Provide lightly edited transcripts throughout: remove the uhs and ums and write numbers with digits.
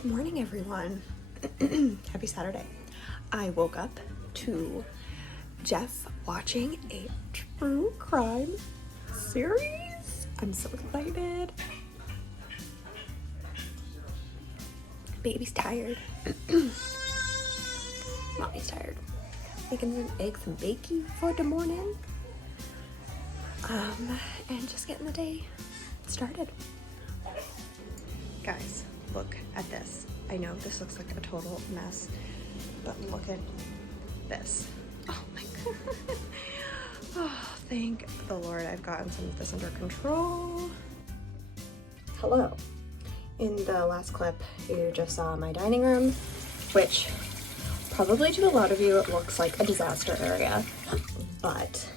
Good morning, everyone. Happy Saturday. I woke up to Jeff watching a true crime series. I'm so excited. Baby's tired. Mommy's tired. Making some eggs and bacon for the morning. And just getting the day started. Guys, look at this. I know this looks like a total mess, but look at this. Oh my god. Oh, thank the Lord I've gotten some of this under control. Hello. In the last clip, you just saw my dining room, which probably to a lot of you, it looks like a disaster area, but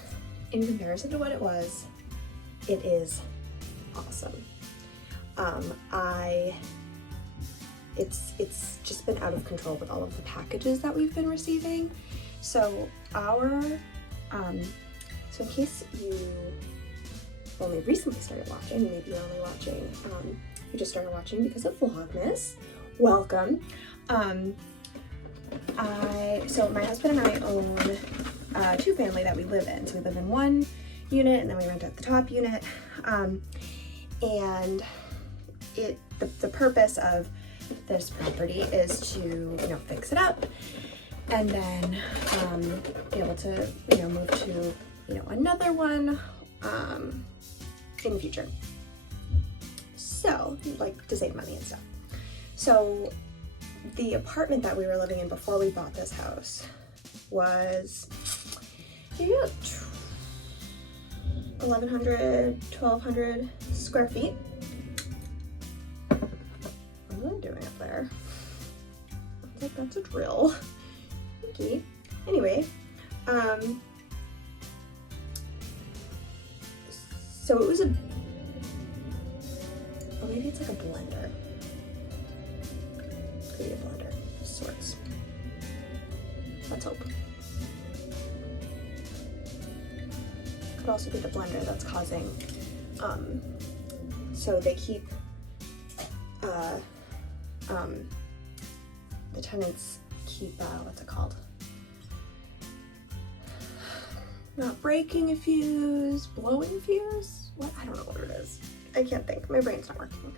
in comparison to what it was, it is awesome. It's just been out of control with all of the packages that we've been receiving. So so in case you only recently started watching, maybe you're only watching, you just started watching because of Vlogmas, welcome. So my husband and I own two family that we live in. So we live in one unit and then we rent out the top unit. And the purpose of this property is to, fix it up and then be able to, move to, another one in the future. So, like, to save money and stuff. So the apartment that we were living in before we bought this house was maybe about 1,100 square feet. What am I doing up there? I think that's a drill. Okay. Anyway, so it was or maybe it's like a blender. Could be a blender of sorts. Let's hope. Could also be the blender that's causing, so they keep, the tenants keep, what's it called? Not breaking a fuse, blowing a fuse? What? I don't know what it is. I can't think. My brain's not working.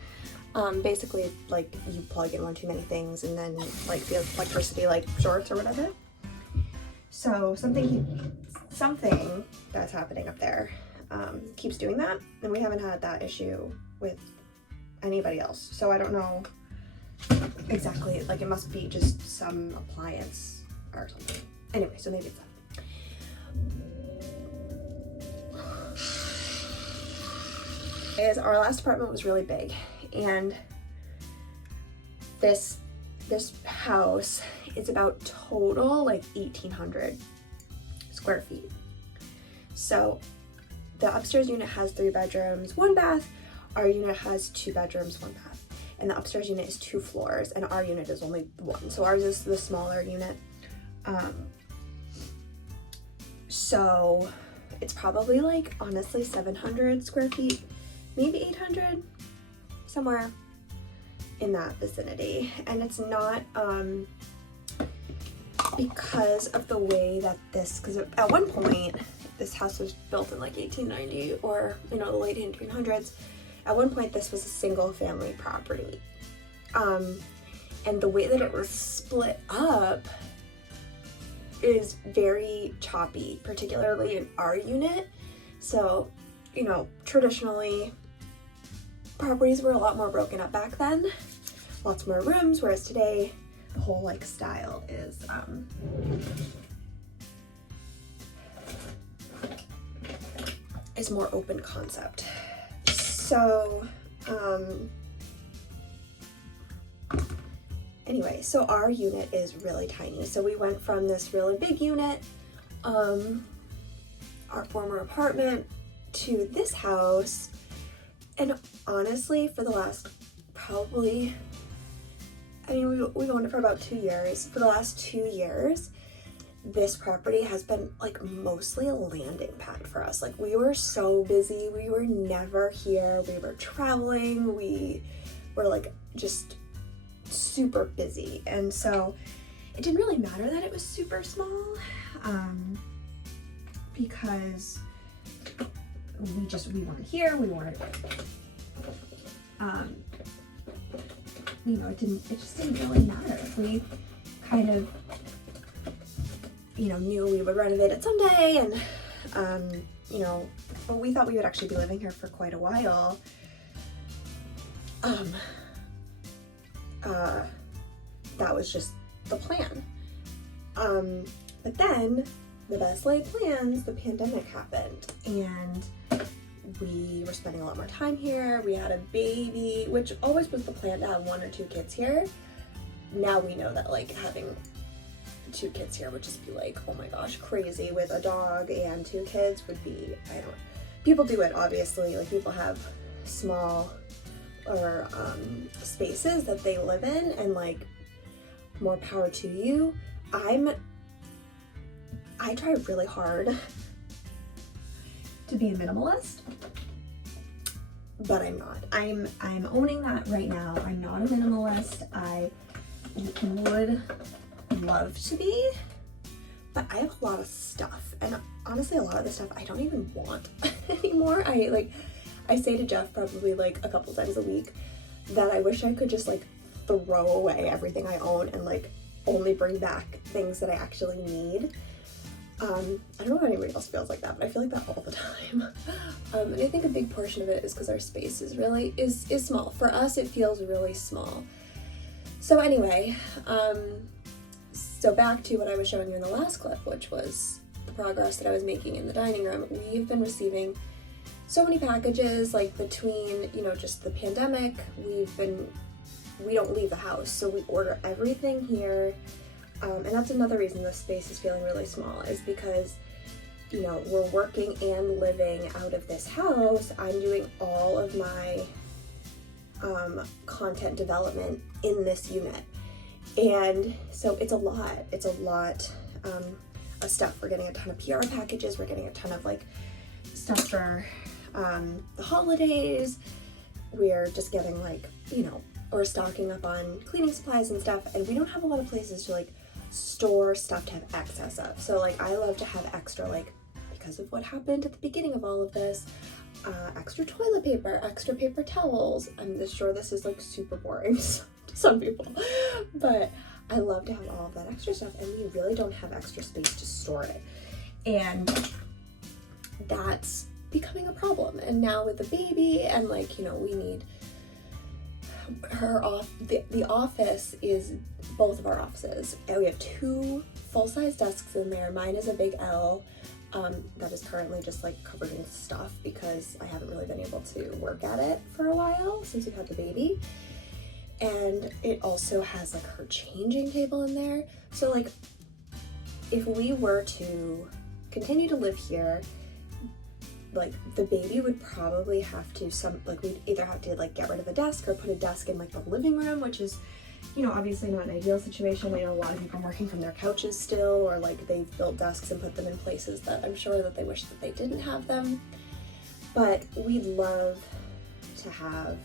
Basically, like, you plug in one too many things and then, like, the electricity, like, shorts or whatever. So something that's happening up there keeps doing that, and we haven't had that issue with anybody else. So I don't know exactly, like, it must be just some appliance or something. Anyway, so maybe it's that. Our last apartment was really big, and this house is about total like 1,800 square feet. So the upstairs unit has 3 bedrooms, 1 bath. Our unit has 2 bedrooms, 1 bath. And the upstairs unit is 2 floors, and our unit is only 1. So ours is the smaller unit. So it's probably like, honestly, 700 square feet, maybe 800, somewhere in that vicinity. And it's not, because of the way that because at one point, this house was built in like 1890 or, the late 1800s. At one point, this was a single family property. And the way that it was split up is very choppy, particularly in our unit. So, traditionally, properties were a lot more broken up back then. Lots more rooms, whereas today, the whole, like, style is more open concept. So, anyway, so our unit is really tiny. So we went from this really big unit, our former apartment, to this house. And honestly, for the last probably, we've owned it for about 2 years. For the last 2 years, this property has been like mostly a landing pad for us. Like, we were so busy. We were never here. We were traveling. We were like just super busy. And so it didn't really matter that it was super small, because we weren't here, we weren't, you know, it just didn't really matter. We kind of, you know, knew we would renovate it someday, and, you know, but we thought we would actually be living here for quite a while. That was just the plan. But then, the best laid plans, the pandemic happened, and we were spending a lot more time here. We had a baby, which always was the plan to have 1 or 2 kids here. Now we know that like having 2 kids here would just be like, oh my gosh, crazy. With a dog and 2 kids would be, I don't know. People do it, obviously. Like, people have small or spaces that they live in, and like, more power to you. I try really hard to be a minimalist, but I'm not. I'm owning that right now. I'm not a minimalist. I would love to be, but I have a lot of stuff, and honestly, a lot of the stuff I don't even want anymore. I say to Jeff probably like a couple times a week that I wish I could just like throw away everything I own and like only bring back things that I actually need. I don't know if anybody else feels like that, but I feel like that all the time. And I think a big portion of it is because our space is really is small. For us, it feels really small. So anyway, so back to what I was showing you in the last clip, which was the progress that I was making in the dining room. We've been receiving so many packages, like between, you know, just the pandemic, we don't leave the house, so we order everything here. And that's another reason this space is feeling really small, is because, you know, we're working and living out of this house. I'm doing all of my content development in this unit. And so it's a lot of stuff. We're getting a ton of PR packages. We're getting a ton of like stuff for the holidays. We're just getting like, you know, or stocking up on cleaning supplies and stuff. And we don't have a lot of places to like store stuff to have excess of. So like, I love to have extra, like, because of what happened at the beginning of all of this, extra toilet paper, extra paper towels. I'm sure this is like super boring to some people, but I love to have all of that extra stuff, and we really don't have extra space to store it. And that's becoming a problem. And now with the baby, and like, you know, we need her off, the office is both of our offices, and we have 2 full-size desks in there. Mine is a big L that is currently just like covered in stuff because I haven't really been able to work at it for a while since we've had the baby. And it also has like her changing table in there. So like, if we were to continue to live here, like the baby would probably have to we'd either have to like get rid of a desk or put a desk in like the living room, which is, you know, obviously not an ideal situation. I know a lot of people are working from their couches still, or like they've built desks and put them in places that I'm sure that they wish that they didn't have them. But we'd love to have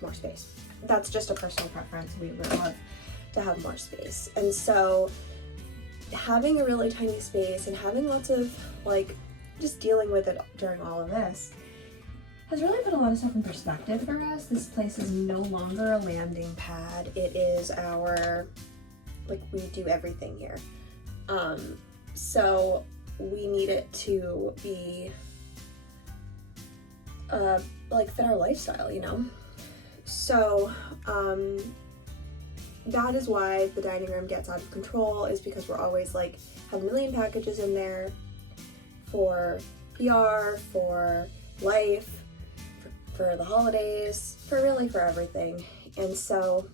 more space. That's just a personal preference. We would love to have more space. And so having a really tiny space and having lots of like just dealing with it during all of this has really put a lot of stuff in perspective for us. This place is no longer a landing pad. It is our, like, we do everything here. So we need it to be like fit our lifestyle, you know? So that is why the dining room gets out of control, is because we're always like have a million packages in there for PR, for life, for the holidays, for everything. And so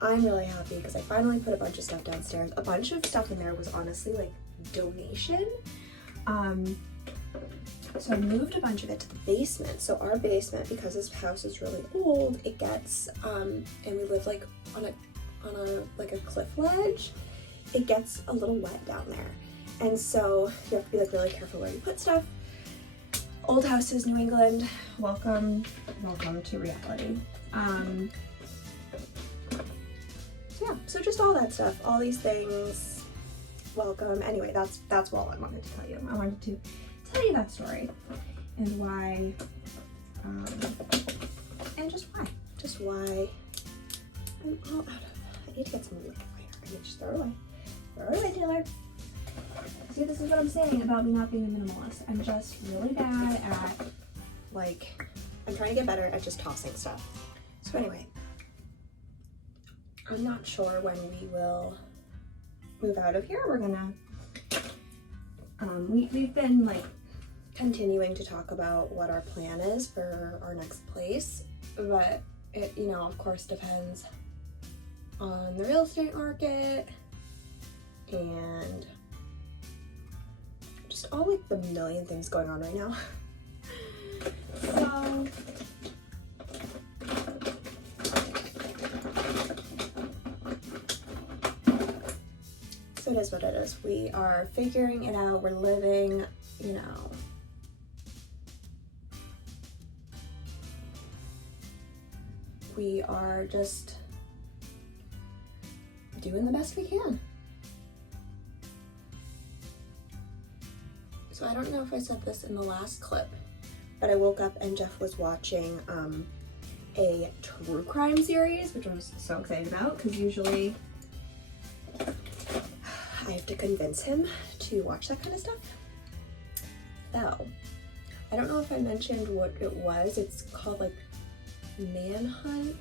I'm really happy because I finally put a bunch of stuff downstairs. A bunch of stuff in there was honestly like donation. So I moved a bunch of it to the basement. So our basement, because this house is really old, it gets, and we live like on a like a cliff ledge, it gets a little wet down there. And so you have to be like really careful where you put stuff. Old houses, New England, welcome to reality. so just all that stuff, all these things. Welcome. Anyway, that's all I wanted to tell you. I wanted to tell you that story and why, and just why I'm all out of. I need to get some liquid later. I need to just throw it away. Throw it away, Taylor. See, this is what I'm saying about me not being a minimalist. I'm just really bad at, like, I'm trying to get better at just tossing stuff. So anyway, I'm not sure when we will move out of here. We're gonna, we've been like continuing to talk about what our plan is for our next place, but it, you know, of course depends on the real estate market and just all like the million things going on right now. So it is what it is. We are figuring it out. We're living, you know, we are just doing the best we can. So I don't know if I said this in the last clip, but I woke up and Jeff was watching a true crime series, which I was so excited about because usually I have to convince him to watch that kind of stuff. So, I don't know if I mentioned what it was. It's called like Manhunt.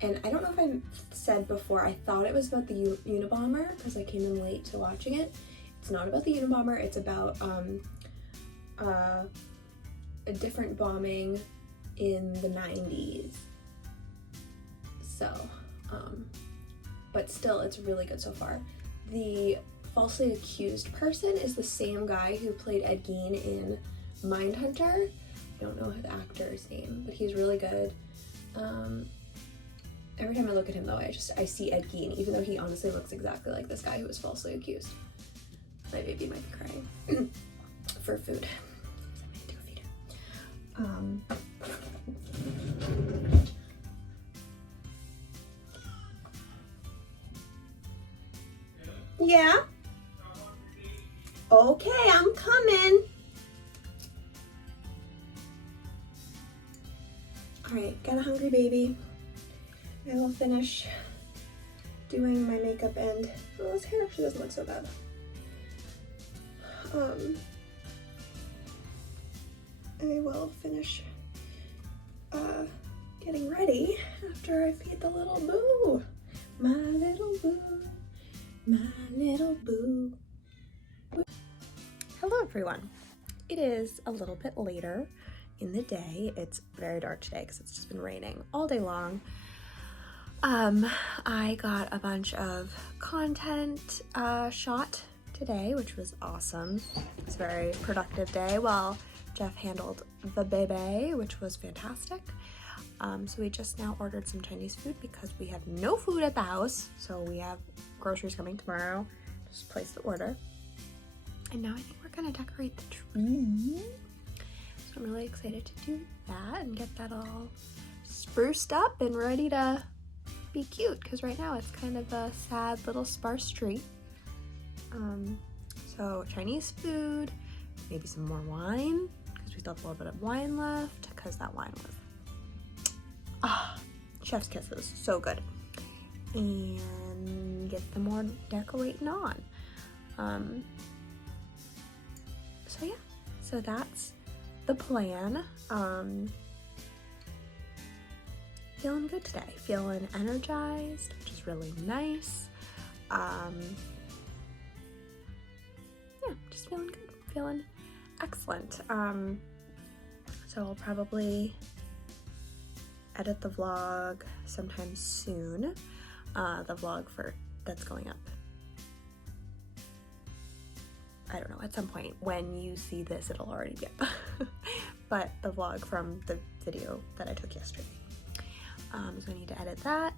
And I don't know if I said before, I thought it was about the Unabomber because I came in late to watching it. It's not about the Unabomber, it's about a different bombing in the 90s. So, but still, it's really good so far. The falsely accused person is the same guy who played Ed Gein in Mindhunter. I don't know the actor's name, but he's really good. Every time I look at him though, I see Ed Gein, even though he honestly looks exactly like this guy who was falsely accused. My baby might be crying for food. I'm gonna go feed him. Yeah? Okay, I'm coming. Alright, got a hungry baby. I will finish doing my makeup and, oh, his hair actually doesn't look so bad. I will finish getting ready after I feed the little boo. My little boo. My little boo. Hello everyone. It is a little bit later in the day. It's very dark today because it's just been raining all day long. I got a bunch of content shot today, which was awesome. It was a very productive day while Jeff handled the baby, which was fantastic. So we just now ordered some Chinese food because we have no food at the house. So we have groceries coming tomorrow. Just place the order. And now I think we're gonna decorate the tree. So I'm really excited to do that and get that all spruced up and ready to be cute, because right now it's kind of a sad little sparse tree. So Chinese food, maybe some more wine, because we still have a little bit of wine left, because that wine was chef's kisses, so good. And get the more decorating on. So yeah, so that's the plan. Feeling good today, feeling energized, which is really nice. Yeah, just feeling good, feeling excellent. So I'll probably edit the vlog sometime soon. The vlog that's going up, I don't know, at some point. When you see this, it'll already be up. But the vlog from the video that I took yesterday. So I need to edit that.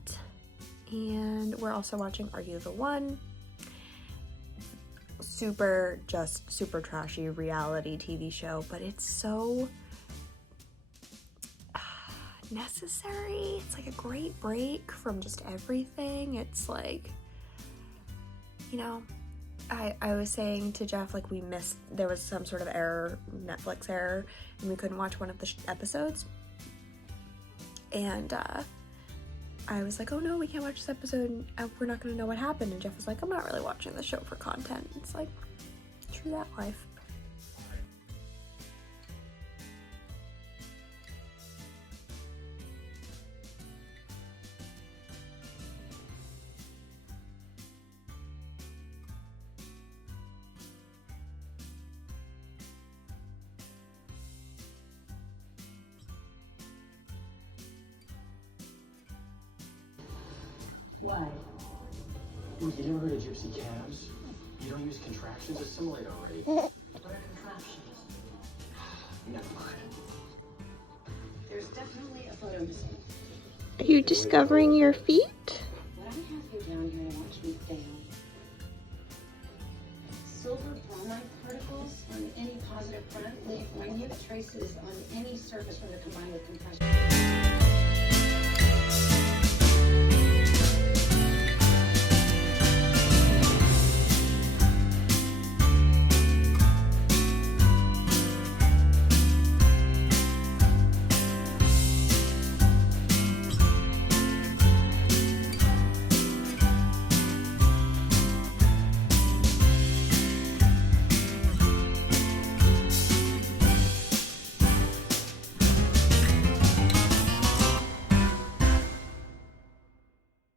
And we're also watching Are You the One? Super trashy reality TV show, but it's so necessary. It's like a great break from just everything. It's like, you know, I was saying to Jeff, like, we missed, there was some sort of error, Netflix error, and we couldn't watch one of the episodes. And I was like, oh no, we can't watch this episode, we're not gonna know what happened. And Jeff was like, I'm not really watching the show for content. It's like, true that life. Why? Well, you never heard of gypsy calves? You don't use contractions? Assimilate already. What are contraptions? Never mind. There's definitely a photo missing. Are you discovering your feet? What I have you down here to watch me fail. Silver bromide particles on any positive front leave minute traces on any surface when they're combined with compression.